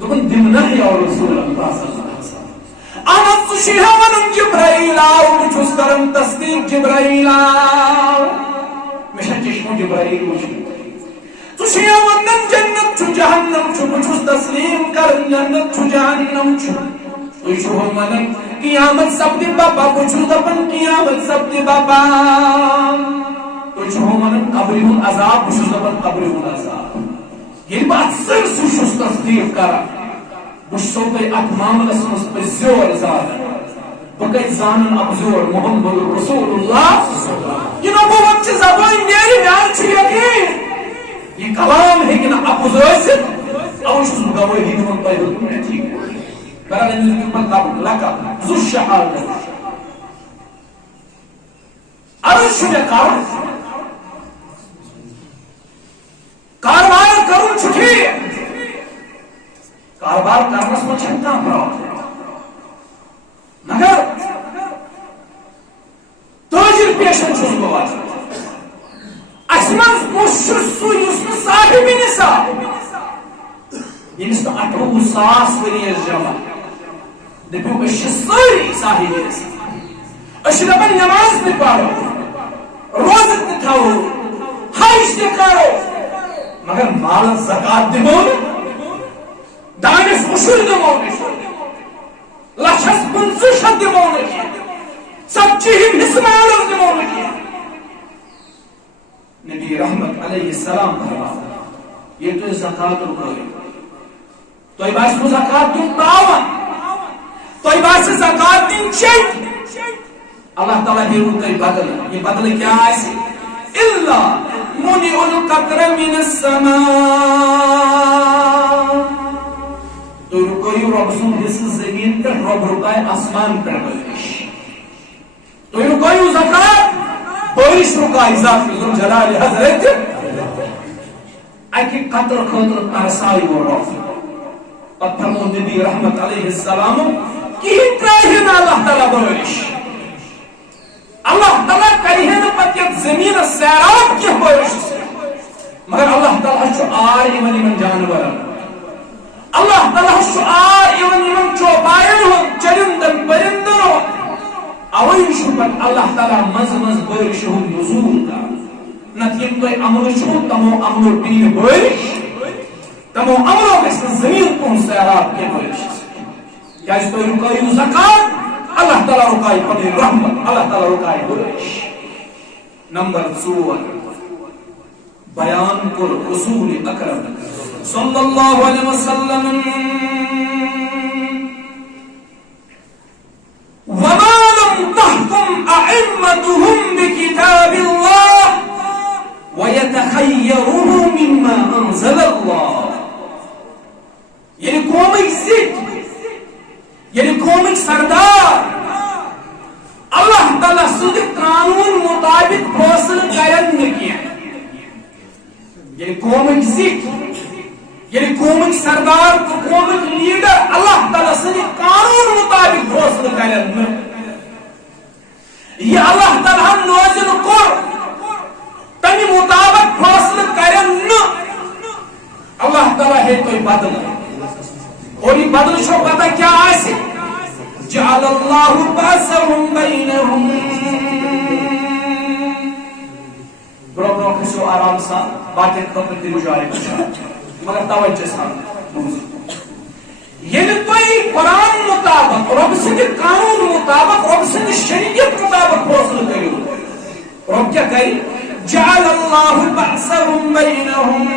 دوٚپُن دِمنہ یا رسول اللہ صلی اللہ علیہ وسلم احمد ژٕ چھُے وَنُن جبرائیل آو بہٕ چھُس کران تصدیٖق جبرائیل آو مےٚ چھا چشمو جبرائیل وٕچھمُت ژٕ چھُے وَنان جنت چھُ جہنم چھُ بہٕ چھُس تسلیٖم کران جنت چھُ جہنم چھُ تُہۍ چھِو وَنان قیامت سپدِ بپا بہٕ چھُس دپان قیامت سپدِ بپا تُہۍ چھِو وَنان قبرِ ہُنٛد عذاب بہٕ چھُس دپان قبرِ ہُنٛد عذاب ییٚلہِ بہٕ اتھ سٲرسٕے چھُس تصدیٖق کران بہٕ چھُسو تۄہہِ اتھ معاملس منٛز پٔزیور زانان بہٕ کتہِ زانن اپزور محمد رسول اللہ یہِ نبوت چہِ زبٲنۍ نیرِ مےٚ حظ چھُ یقیٖن یہ کلام ہیٚکہِ نہٕ اپُز ٲسِتھ اوے چھُس بہٕ گوٲہی دِوان تۄہہِ دیُتوٕ مےٚ ٹھیٖک بہرحال أمِس دیُت مےٚ لقب ذو الشہادہ عرض چھُ مےٚ کرُن کاربار کرُن چھُ ٹھیٖک کاربار کرنس منٛز چھنہٕ کانٛہہ پرابلم مگر تٲجِر پیشن چھُس بہٕ واتان اسہِ منٛز کُس چھُ سُہ یُس نہٕ صاحبِ نِصاب ییٚمِس نہٕ 28,000 ؤری ٲسۍ جمع دٔپِو أسۍ چھِ سٲری صاحبِ نِصاب أسۍ چھِ دپان نٮ۪ماز تہِ پرو روزٕ تہِ تھاوو حج تہِ کرو مگر مالس زکات دِمو نہٕ دانس عشر دِمو نہٕ 1,500,000 دِمو نہٕ کینٛہہ ژتجی ہِنٛدۍ حصہٕ مالس دِمو نہٕ کینٛہہ نبی رحمت علیہ السلام فرماوان ییٚلہِ تُہۍ زکات رُکٲیِو تۄہہِ باسِوٕ زکات دیُن تاوان تۄہہِ باسہِ زکات دِنۍ چیٚٹۍ اللہ تعالیٰ ہیٚیِو تۄہہِ بدلہٕ یہِ بدلہٕ کیٛاہ آسہِ اِلا منع القطر من السماء تُہۍ رُکٲیِو رۄبہٕ سُنٛد حِصہٕ زٔمیٖن پٮ۪ٹھ رۄب رُکایہِ آسمان پٮ۪ٹھ بٲرِش تُہۍ رُکٲیِو زکات بٲرِش رُکایہِ ذات ذوالجلالِ حضرت اکہِ قطرٕ خٲطرٕ ترسایِو رۄب پتہٕ فرموو نبی رحمت علیہ السلام کِہیٖنۍ ترٛایہِ نہٕ اللہ تعالیٰ بٲرِش اللہ تعالیٰ کرِ ہے نہٕ پتہٕ یتھ زٔمیٖنس سیراب کینٛہہ بٲرِشہِ سۭتۍ مگر اللہ تعالیٰ چھُ آر یِوان یِمن جانورن اللہ تعالیٰ چھُ آر یِوان یِمن چوپاین ہُنٛد چرندن پرندن ہُنٛد اوے چھُ پتہٕ اللہ تعالیٰ منٛزٕ منٛزٕ بٲرِشہِ ہُنٛد نزوٗل کران نتہٕ یِم تۄہہِ عملہٕ چھُو تمو عملو پیٚیہِ بٲرِش تمو عملو گژھِ نہٕ زٔمیٖن تُہُنٛد سیراب کینٛہہ بٲرِشہِ سۭتۍ کیٛازِ تُہۍ رُکٲیِو زکات اللہ تعالیٰ رُکایہِ پنٕنۍ رحمت اللہ تعالیٰ رُکایہِ بٲرِش نمبر 4 بیان کوٚر رسول اکرم صلی اللہ علیہ وسلم وما لم تحكم أئمتهم بكتاب الله ويتخيره مما أنزل الله تعالیٰ سند قانون مطابق فیصل کرن کی یعنی قومک زک یعنی قومک سردار تو قومک لیڈر اللہ تعالیٰ سند قانون مطابق فیصل کرن یہ اللہ تعالیٰ نازل کر تمہیں مطابق فیصل کرن اللہ تعالیٰ ہے تو بدل اور یہ بدل چھو پتہ کیا آئے جعل اللہ باسهم بینہم برو کھسو آرام سا باقی خطر تی رجوعی کچھا مگر توجہ سان یعنی کوئی قرآن مطابق رب سند قانون مطابق رب سند شریعت مطابق فیصل کریو رب کیا کری جعل اللہ باسهم بینہم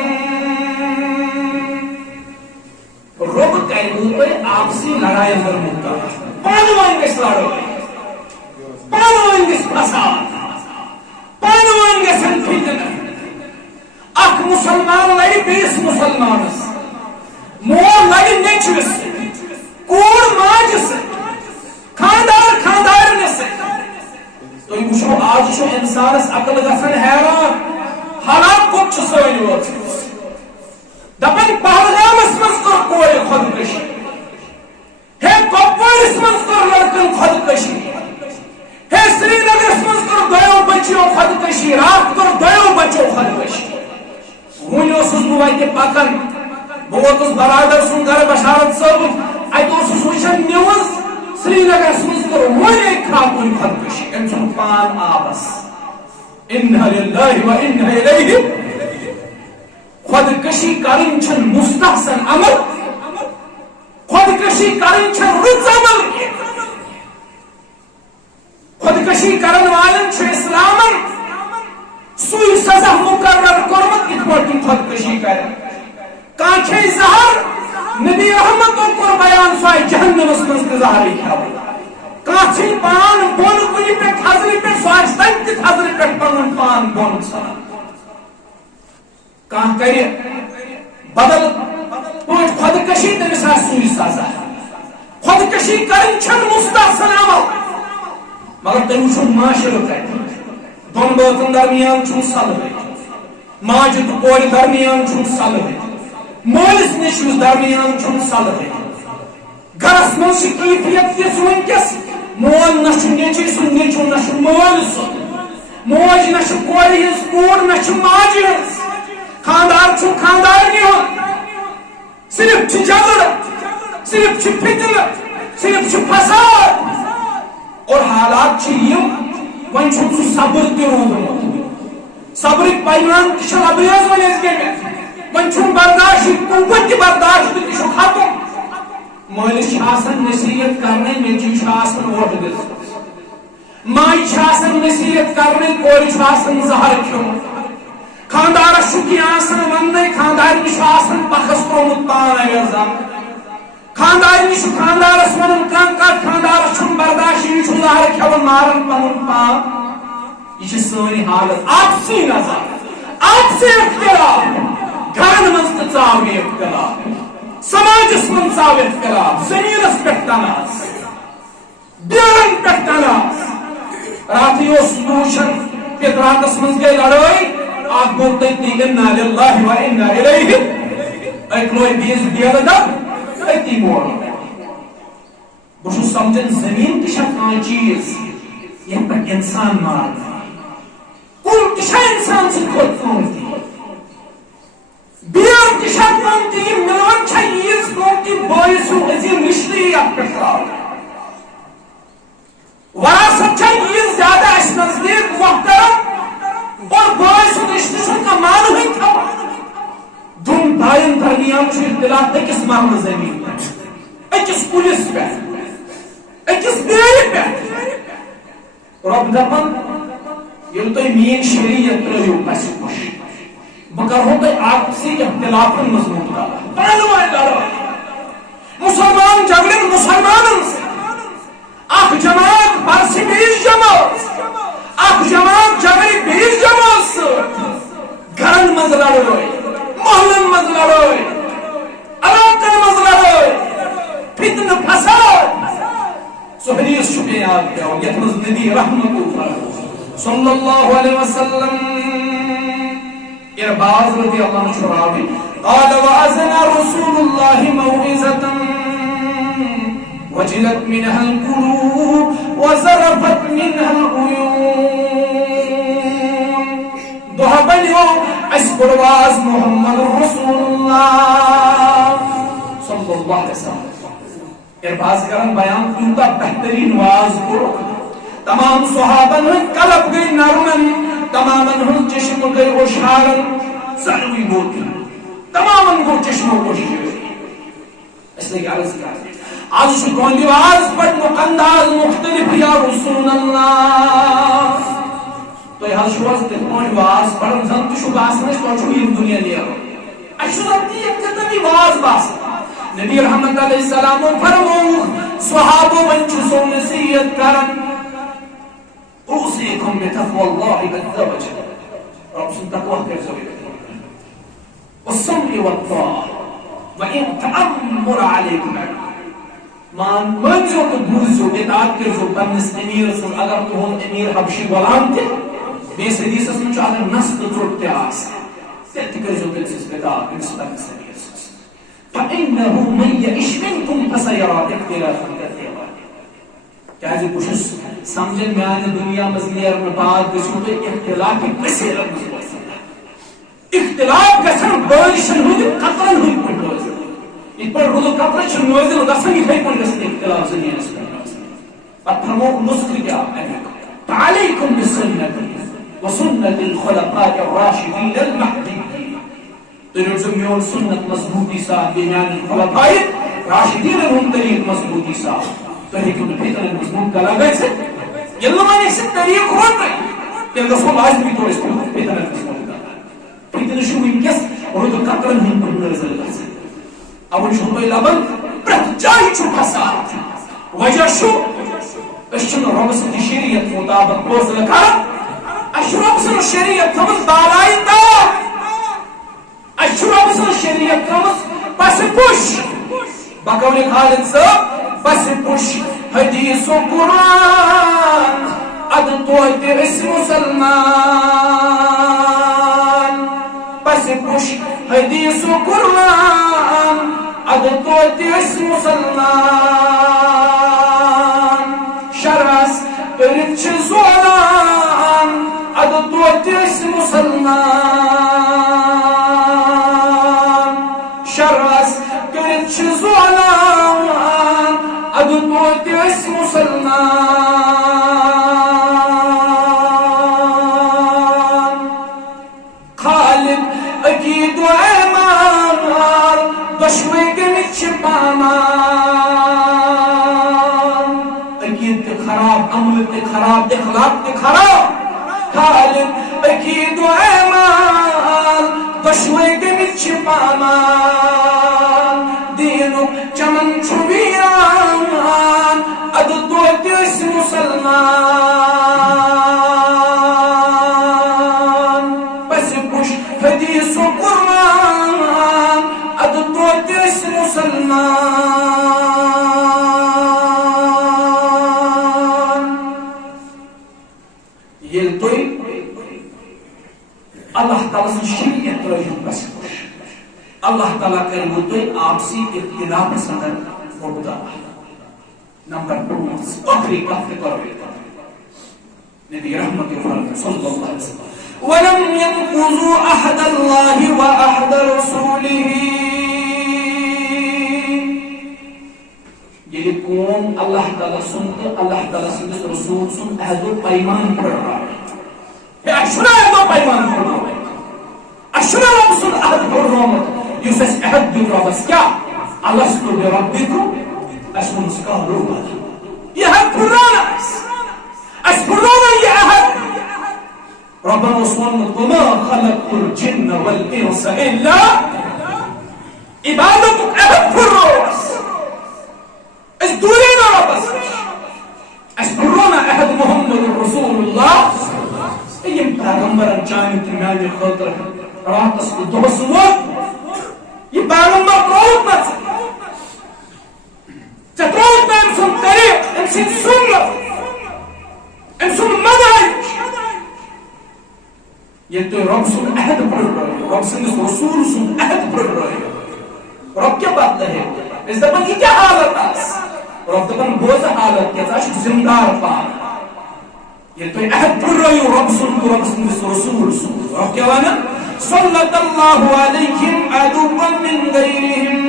رب کہوں پہ آپسی لڑائی اندر مکتا پانوان کس لڑو پانوان کس فساد پانوان کس فتنہ اک مسلمان لڑی بیس مسلمان مور لڑی نیچوس کور ماجس خاندار خاندار سے تو یہ وچھو آج چھو انسانس عقل گژھن حیران حالات کچھ سوئی وقت دپن پہلگامس مز کر کور خودکشی ہے کپوارس مز کر لڑکن خودکشی ہے سری نگرس مز کر دو بچیوں خودکشی رات کر دو بچوں خودکشی ون اوسس بہ وتہ پکان بہ ووتس برادر سن گھر بشارت صٲب اتہ اوسس وچھان نیوز سری نگرس مز کر ون ایک خاتون خودکشی ام سن پان آبس انا للہ و انا الیہ خودکشی کرن چھن مستحسن عمل خودکشی کرن چھن رُت عمل خودکشی کرن والن چھ اسلامن سوئی سزا مقرر کرمت ات پٲٹھۍ خودکشی کرن کانچے زہر نبی رحمت کور بیان سوائے جہنمس منٛز تہِ زہرٕے کھیوان کانچے پان بۄن کُنہِ پٮ۪ٹھ تھزرِ پٮ۪ٹھ سُہ آسہِ تتہِ تہِ تھزرِ پٮ۪ٹھ پنُن پان بۄن ژھٕنان کان کرے بدل پٲٹھۍ خودکشی تٔمِس آسہِ سُے سزا خودکشی کرٕنۍ چھنہٕ مستحسن عمل مگر تُہۍ وٕچھِو معاشرٕ کتہِ دۄن بٲژن درمیان چھُنہٕ صلحٕے ماجہِ تہٕ کورِ درمیان چھُنہٕ صلحٕے مٲلِس نیٚچوِس درمیان چھُنہٕ صلحٕے گرس منٛز چھِ کیفیت تِژھ وٕنکیٚس مول نہ چھُ نیٚچوۍ سُنٛد نیٚچوٗ نہ چھُ مٲلۍ سُنٛد موج نہ چھُ کورِ ہٕنٛز کوٗر نہ چھُ ماجہِ ہٕنٛز خاندار چھُ خاندارنہِ ہُنٛد صرف چھِ جھگڑٕ صرف چھِ فتنہٕ صرف چھُ فساد اور حالات چھِ یِم وۄنۍ چھُنہٕ سُہ صبر تہِ روٗدمُت صبرٕکۍ پیمان تہِ چھِ لبریز وۄنۍ أسۍ گٔمٕتۍ وۄنۍ چھُنہٕ برداشٕکۍ قوت تہِ برداشت تہِ چھُ ختم مٲلِس چھِ آسان نصیحت کرنے نیٚچوۍ چھُ آسان ووٹ دِژمٕژ ماجہِ چھِ آسان نصیحت کرنے کورِ چھُ آسان زہر کھیوٚمُت خاندارس چھُ کینٛہہ آسان وننے خاندارنہِ چھُ آسان پکھس ترومُت پان اگر زن خاندارنہِ چھُ خاندارس ونان کانٛہہ کتھ خاندارس چھُنہٕ برداشت یہِ چھُ زہر کھیوان ماران پنُن پان یہ چھِ سٲنۍ حالت آپسی نظر آپسی اختلاف گرن منٛز تہِ ژاو یہِ اختلاف سماجس منٛز ژاو اختلاف زمیٖنس پٮ۪ٹھ تناز بیرن پٮ۪ٹھ تناز راتھٕے اوس بہٕ وٕچھان پِتراتس منٛز گٔے لڑٲے اکھ گوٚو تٔتی انا للہ و انا الیہ أکۍ لوے بیٚیِس بیرٕ دب أتی مور بہٕ چھُس سمجھان زمیٖن تہِ چھا کانٛہہ چیٖز یتھ پٮ۪ٹھ انسان مارنہٕ کُل تہِ چھا انسان سٕنٛدِ کھۄتہٕ قۭمتی بیر تہِ چھا قۭمتی یہِ مِلان چھا ییٖژ قۭمتی بٲیِس ہُنٛد عظیٖم رِشتہٕ یتھ پٮ۪ٹھ تراونہٕ وراثت چھا ییٖژ زیادٕ اَسہِ نزدیٖک محترم اور بٲے سُنٛد رِشتہٕ چھُنہٕ کانٛہہ مانہٕے تھاوان دۄن بایَن درمیان چھُ اختلاف أکِس مرلہٕ زٔمیٖن پٮ۪ٹھ أکِس کُلِس پٮ۪ٹھ أکِس بیرِ پٮ۪ٹھ رۄب دپان ییٚلہِ تُہۍ میٛٲنۍ شریعت ترٛٲیِو اَسہِ خۄش بہٕ کرہو تۄہہِ آپسی اختلافن منٛز مبتلا پانہٕ ؤنۍ لڑٲے مسلمان جھگڑن مسلمانن سۭتۍ اکھ جماعت برسہِ بیٚیِس جماعت اکھ جماعت جھگڑِ بیٚیِس جماعت سۭتۍ گرن منٛز لڑٲے محلن منٛز لڑٲے علاقن منٛز لڑٲے فتنہٕ فساد سُہ حدیث چھُ مےٚ یاد پٮ۪وان یتھ منٛز نبی رحمت صلی اللہ علیہ وسلم ارباز رضی اللہ عنہ شراوی قال وأذن رسول الله موعظة وجلت منها القلوب وزرفت منها العيون دہبنیو اس پرواز محمد رسول اللہ صلی اللہ علیہ وسلم ارباز کرن بیان کیوتا بہترین واز کرو تمام صحابن قلب گئی نرمن تمام چشم گئی ہوشارن سنوی بولتی تمام کو چشموں کو اس لیے عرض کیا آج شکون دیواز پر مقنداز مختلف یا رسول اللہ تو یہ شواز تکون دیواز پر زنت شباس نش تو چھوئی دنیا لیا اشو زنتی ایک تتمی واز باس نبی رحمت علیہ السلام فرمو صحابو بنچو سو نصیت کرن اوصیکم بتقوى اللہ عز وجل رب سن تقوی کر زوی والصبر والطاعة وإن تأمر عليكم مان منزو تو بوزو اطاعت کرزو پنس امیر سن اگر تو ہون امیر حبشی غلام تے بیس حدیث اس من چاہتے نسل ترکتے آس تیت کرزو تلسس اطاعت پنس پنس امیر سن فإنه من يعش منكم فسيرى اختلافا كثيرا کیازِ کچھ سمجھن میں آنے دنیا مزلیر میں بعد گسو تو اختلاف کسی رب اختلاف گسن بارشن ہوئی قطرن ہوئی پڑھ روزن اس پر رضو قطرن چن نوزن گسن ہی پڑھ گسن اختلاف زنین اس پر اتھرمو نسخ کیا تعالیکم بسنتی وسنت الخلقاء الراشدین المهدیین تو نرزم میون سنت مضبوطی سا بیان الخلقاء راشدین ہم طریق مضبوطی سا تو حکم پیتن مضبوط کلا گئے سے یلو میں نے سے طریق ہون رہی کہ رسول آزمی تو اس پر پیتن مضبوط پیتن شو انکس اور تو قطرن ہم پر نرزل کرسے اب ان شو لبن برت جائی چھو پسات وجہ شو اشن رب سن شریعت مطابق بوز لکھا اشرب سن شریعت تمس بالائی تا اشرب سن شریعت تمس پس پوش بقول خالد صاحب پس پوش حدیث و قرآن ادتویت اس مسلمان پس پوش حدیث و قرآن ادتویت اس مسلمان شرس ارچ زولان ادتویت اس مسلمان شرس ارچ زولان ادتویت اس مسلمان خالد اکید و ایمان دشوی گنچ پامان اکید تے خراب عمل تے خراب اخلاق تے خراب خالد اکید و ایمان دشوی گنچ پامان دینو چمن چھویران ادتو تیس مسلمان پس پوش حدیث و قرآن ادتو تیس مسلمان یہ توی اللہ تعالیٰ سے شریعت رجوع پس پوش اللہ تعالیٰ کریں گے تو آپسی اختلاف صدر مبتلا نمبر 5 آخری کافر قرآن نبی رحمت فرمائے صلی اللہ علیہ وسلم وَلَمْ يَنْقُضُوا أَحْدَ اللَّهِ وَأَحْدَ رَسُولِهِ یہ قوم اللہ تعالیٰ سنتے اللہ تعالیٰ سنتے رسول سن عہد و پیمان پڑھ رہا ہے اشرا عہد و پیمان پڑھ رہا ہے اشرا رب سن عہد پڑھ رہا ہے يسس أحد ربس كا ألست بربكم أسمن سكالو يهد قرانا أسبرونا يا أحد ربنا صلى وما خلقت الجن والإنس إلا عبادتك أحد قرانا أسدورينا ربس أسبرونا أحد محمد رسول الله أيام پیغمبر جانب تنماني خطر راتس بالدوسوات یہ پیغمبر تروت نہ تروت نہ امسن طریق امسن سنت امسن منهج یہ تو رب سن عہد پر رہے رب سن رسول سن عہد پر رہے رب کیا بات ہے اس دفعہ کی کیا حالت آس رب دفعہ بوز حالت کیا تاش زندار پار یہ تو عہد پر رہے رب سن رسول سن رب کیا وانا صلت اللہ علیہم عدوا من غیرہم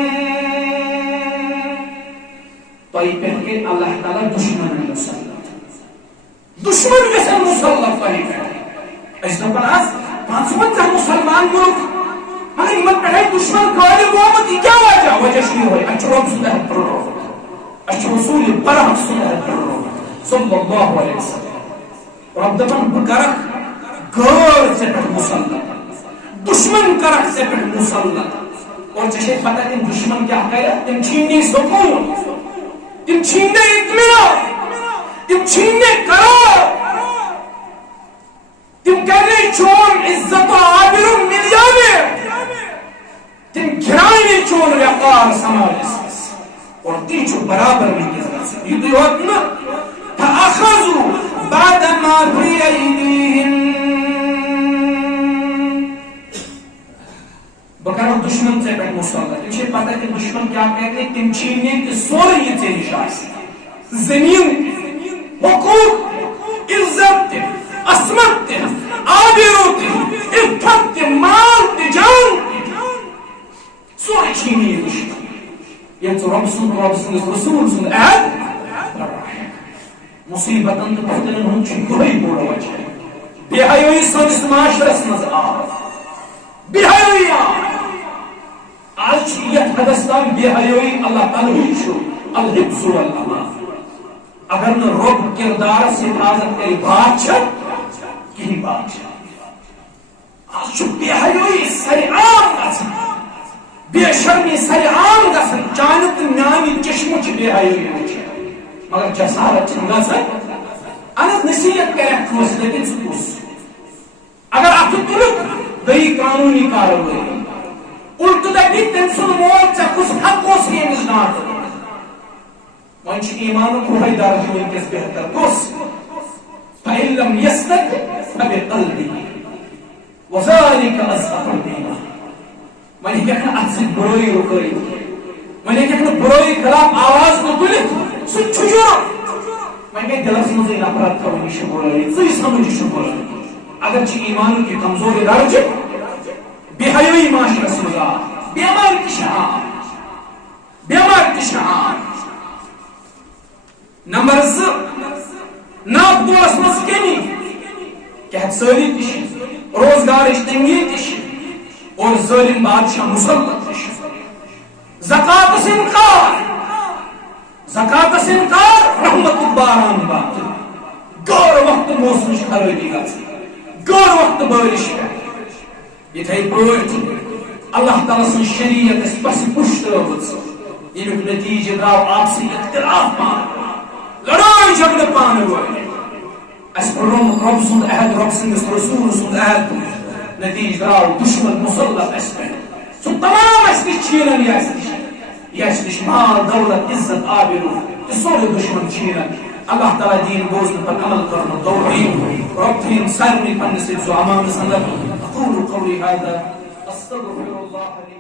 تو یہ پہن کے اللہ تعالیٰ دشمن مسلط دشمن جیسے مسلط پہی پہن اس دفعہ آس 55 مسلمان ملک مگر امت پہنے دشمن قائل محمد یہ کیا وجہ شنی ہوئی اچھو رب سنہ پر رو اچھو رسول برحق سنہ پر رو صلی اللہ علیہ وسلم رب دفعہ بکرک غور سے پہن مسلط دشمن کرک سے پہ مسلط اور جیسے پتہ کہ دشمن کیا کرے تم چھیننے سکون تم چھیننے اطمینان تم چھیننے قرار تم کرنے چون عزت و عابر ملیانے تم گھرائنے چون وقار سماج اور تیچو برابر میں کیا سے یہ دیوات نا فَأَخَذُوا بَعْدَ مَا فِي أَيْدِيهِمْ بکر دشمن سے پہ مسلط تمہیں پتہ کہ دشمن کیا کہتے ہیں تم چھینے کہ سورے یہ تیری شاہ زمین حقوق عزت عصمت آبرو عفت مال جان سورے چھینے یہ دشمن یہ تو رب سن رسول سن عہد مصیبت انت پختن ہوں چھن کوئی بوڑا وجہ بے حیوئی سنس معاشرس مز بے حیوئی آج یہ حدثان بے حیوئی اللہ تعالی شو الحفظ والامان اگر نہ رب کردار سے حفاظت کری بات چھت کی بات چھت آج چھو بے حیوئی سری عام گسن بے شرمی سری عام گسن چانت نامی چشمچ بے حیوئی ہوچے مگر جسارت چنگا سن انت نصیحت کرے کھوس لیکن سکوس اگر آپ تلک گئی قانونی کاروائی الٹ دکی تم سن موت سے کس حق کو سی مزنات وانچ ایمان کو حیدار جو ان کس بہتر کس فَإِن لَمْ يَسْتَكْ فَبِقَلْبِهِ وَذَلِكَ أَزْغَفَ الْدِينَ میں نے کہنا اچھت بروئی رکھئی میں نے کہنا بروئی خلاف آواز کو تلک سن چھجو میں نے دلس مزے نفرت کرنی شبورائی زی سمجھ شبورائی اگرچہ ایمان کی کمزوری درج بے حیوئی معاشرہ سوزا بیمار تشہان نمبر ز ناپ دوس مز کمی کہ ساری تشی روزگار تنگی تشی اور ظالم بادشاہ مسلط تشی زکاة سے انکار رحمت باران بات گور وقت موسم خرابی گا گور وقت بارش کا یہ تھے پروٹ اللہ تعالیٰ سن شریعت اس پس پشت روز یہ نتیجہ داو آپ سے اختلاف پانے لڑائی جھگڑے پانے ہوئے اس پر رب سن عہد رب سن رسول سن عہد نتیجہ داو دشمن مسلط اس پر سو تمام اس کی چھینن یا اس کی مال دولت عزت آبرو اس سورے دشمن چھینن اللہ تعالیٰ دین بوزن پر عمل کرنا توفیق رب تین سارنی پنس زعمان سنت اقول قولی هذا استغفر الله لي